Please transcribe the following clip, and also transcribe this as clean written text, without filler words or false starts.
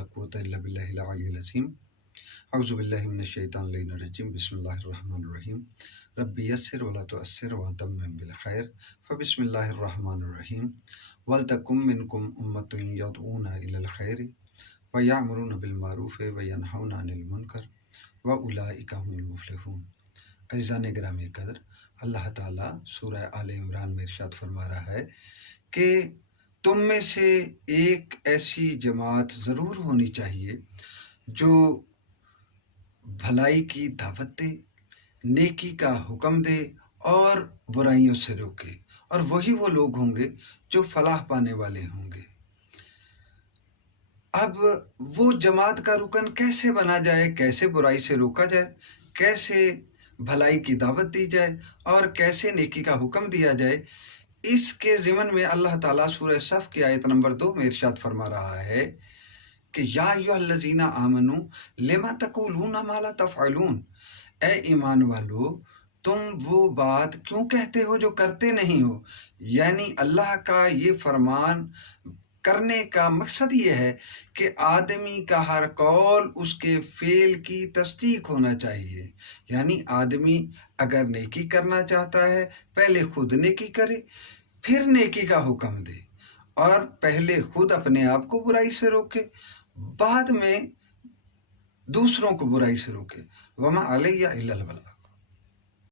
ولا قوة إلا بالله العلي العظيم اعوذ باللہ من الشیطان الرجیم بسم اللہ الرحمن الرحیم رب یسر ولا تعسر وتمم بالخیر فبسم اللہ الرحمن الرحیم ولتکن منکم امۃ یدعون الی الخیر ویأمرون بالمعروف وینہون عن المنکر واولئک هم المفلحون۔ عزیزان گرامی قدر، اللہ تعالیٰ سورہ آل عمران میں ارشاد فرما رہا ہے کہ تم میں سے ایک ایسی جماعت ضرور ہونی چاہیے جو بھلائی کی دعوت دے، نیکی کا حکم دے اور برائیوں سے روکے، اور وہی وہ لوگ ہوں گے جو فلاح پانے والے ہوں گے۔ اب وہ جماعت کا رکن کیسے بنا جائے، کیسے برائی سے روکا جائے، کیسے بھلائی کی دعوت دی جائے اور کیسے نیکی کا حکم دیا جائے، اس کے ضمن میں اللہ تعالیٰ سورہ صف کی آیت نمبر 2 میں ارشاد فرما رہا ہے کہ یا ایھا الذین آمنوا لما تقولون ما لا تفعلون، اے ایمان والو تم وہ بات کیوں کہتے ہو جو کرتے نہیں ہو۔ یعنی اللہ کا یہ فرمان کرنے کا مقصد یہ ہے کہ آدمی کا ہر قول اس کے فعل کی تصدیق ہونا چاہیے۔ یعنی آدمی اگر نیکی کرنا چاہتا ہے پہلے خود نیکی کرے، پھر نیکی کا حکم دے، اور پہلے خود اپنے آپ کو برائی سے روکے، بعد میں دوسروں کو برائی سے روکے۔ وما علیہ الا البلاغ۔